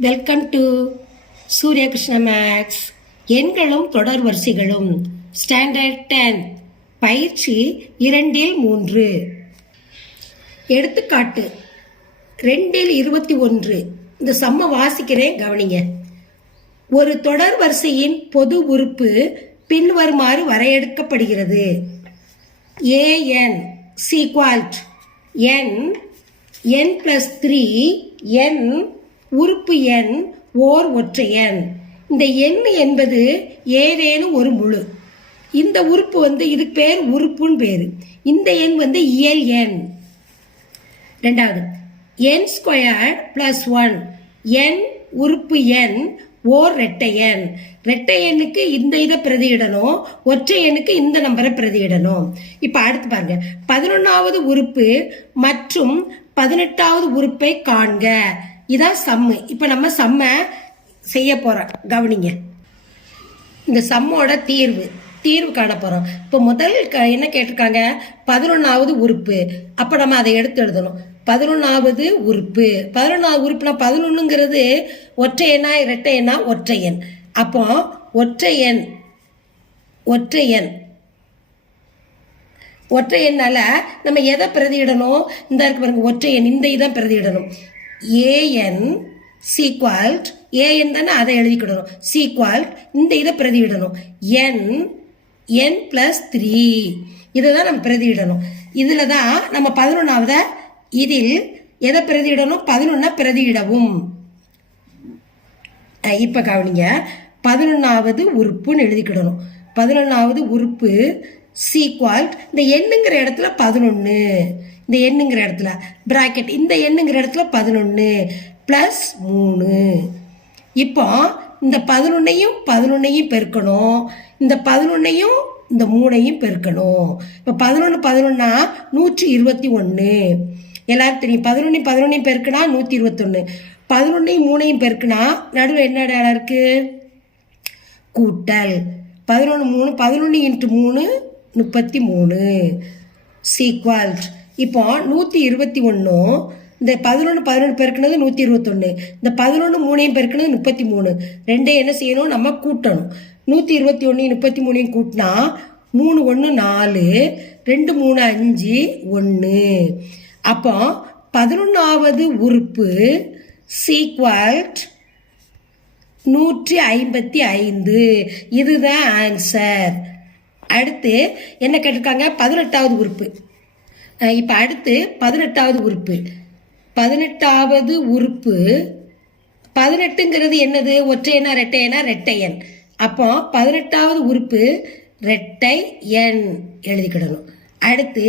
Welcome to சூரிய Krishna maths. எண்களும் தொடர் வரிசைகளும் ஸ்டாண்டர்ட் 10 பயிற்சி 2-3. எடுத்துக்காட்டு 2-21. இந்த சம்ம வாசிக்கிறேன், கவனிங்க. ஒரு தொடர் வரிசையின் பொது உறுப்பு பின்வருமாறு வரையறுக்கப்படுகிறது. an சீக்வால்ட் n+3 n உறுப்பு எண் ஓர் ஒற்றை எண். இந்த எண் என்பது ஏதேனும் ஒரு முழு. இந்த உறுப்பு இதுக்கு பேர் உறுப்புன்னு பேரு. இந்த எண் இயல் எண். ரெண்டாவது n² + 1 n உறுப்பு எண் ஓர் இரட்டை எண். இரட்டை எண்ணுக்கு இந்த இதை பிரதியிடணும், ஒற்றை எண்ணுக்கு இந்த நம்பரை பிரதியிடணும். இப்ப அடுத்து பாருங்க, 11வது உறுப்பு மற்றும் 18வது உறுப்பை காண்க. இதான் சம்மு. இப்ப நம்ம சம்ம செய்ய போறோம், கவனிங்க. இந்த சம்மோட தீர்வு காண போறோம். இப்ப முதல் என்ன கேட்டிருக்காங்க, 11வது உறுப்பு. அப்ப நம்ம அதை எடுத்து எழுதணும். 11வது உறுப்பு 11வது உறுப்புனா 11ங்கிறது ஒற்றை எண்ணா இரட்டை எண்ணா? ஒற்றை எண். அப்போ ஒற்றை எண்ணால நம்ம எதை பிரதியிடணும்? இந்த இருக்கு பாருங்க, ஒற்றை எண். இந்த இதான் பிரதியிடணும். an சீக்வால்ட் an தானே, அதை எழுதிக்கிடணும். சீக்வால்ட் இந்த இதை பிரதியிடணும். n+3 இதை தான் நம்ம பிரதியிடணும். இதுல தான் நம்ம 11வது இதில் எதை பிரதியிடணும்? 11 பிரதியிடவும். இப்ப கவனிங்க, 11வது உறுப்புன்னு எழுதிக்கிடணும். 11வது உறுப்பு சீக்வால்ட் இந்த எண்ணுங்கிற இடத்துல 11, இந்த எண்ணுங்கிற இடத்துல பிராக்கெட், இந்த எண்ணுங்கிற இடத்துல 11 +3. இப்போ இந்த 11ஐயும் பெருக்கணும், இந்த 11ஐயும் இந்த 3ஐயும் பெருக்கணும். இப்போ 11 121. எல்லாரும் தெரியும், 11 பெருக்குனா 121. 11 3 பெருக்குனா நடுவில் என்ன இடம் இருக்கு? கூட்டல். 11 × 3 33 சீக்வால்ட். இப்போ 121 இந்த 11 பெருக்குனது 121, இந்த 11 3 பெருக்குனது 33. ரெண்டே என்ன செய்யணும்? நம்ம கூட்டணும். 121 33 கூட்டினா 3 1 4, 2 3 5 1. அப்போ 11வது உறுப்பு சீக்வால்ட் 155. இதுதான் ஆன்சர். அடுத்து என்ன கேட்டிருக்காங்க? 18வது உறுப்பு. இப்ப அடுத்து 18வது உறுப்பு. 18வது உறுப்பு 18ங்கிறது என்னது? ஒற்றை எண்ணா இரட்டை எண்ணா? இரட்டை எண். அப்போ 18வது உறுப்பு இரட்டை எண் எழுதிக்கிடணும். அடுத்து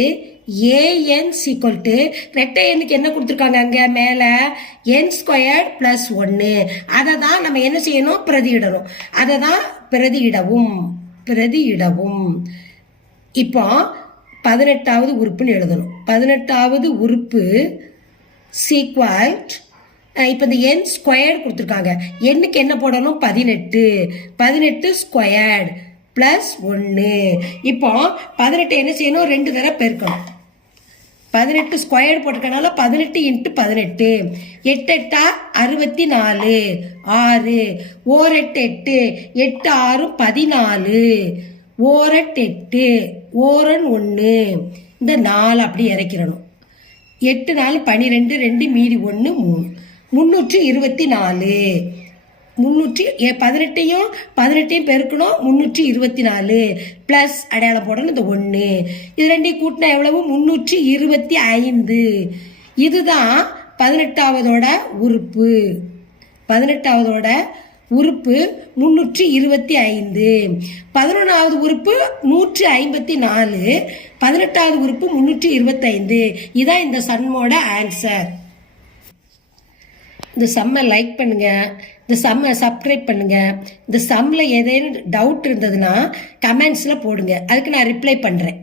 an = இரட்டை எண்ணுக்கு என்ன கொடுத்துருக்காங்க? அங்க மேல n² + 1. அதை தான் நம்ம என்ன செய்யணும்? பிரதியிடணும். அதை தான் பிரதியிடவும். இப்போ 18வது உறுப்புன்னு எழுதணும். 18வது உறுப்பு சீக்வால்ட். இப்போ இந்த n² கொடுத்துருக்காங்க. எண்ணுக்கு என்ன போடணும்? 18 18² + 1. இப்போ 18 என்ன செய்யணும்? 2 தடவை பெருக்கணும். 18² போட்டிருக்கனால 18 × 18 8 8 64 6 ஓர் 8 8 8 6 14 ஓர் 8 8 ஓரன் 1 இந்த 4 அப்படி இறக்கிடணும். 8 4 12 2 மீதி 1 3 324. 18ஐயும் பெருக்கணும். 324 பிளஸ் அடையாளம் போடணும். இந்த 1 இது ரெண்டையும் கூட்டினா எவ்வளவு? 325. இதுதான் 18வதோட உறுப்பு. 18வதோட உறுப்பு 325. 11வது உறுப்பு 154. 18வது உறுப்பு 325. இதான் இந்த சம்மோட ஆன்சர். இந்த சம்மை லைக் பண்ணுங்க, இந்த சம்மை சப்ஸ்கிரைப் பண்ணுங்க. இந்த சம்மில் ஏதேனும் டவுட் இருந்ததுன்னா கமெண்ட்ஸில் போடுங்க, அதுக்கு நான் ரிப்ளை பண்ணுறேன்.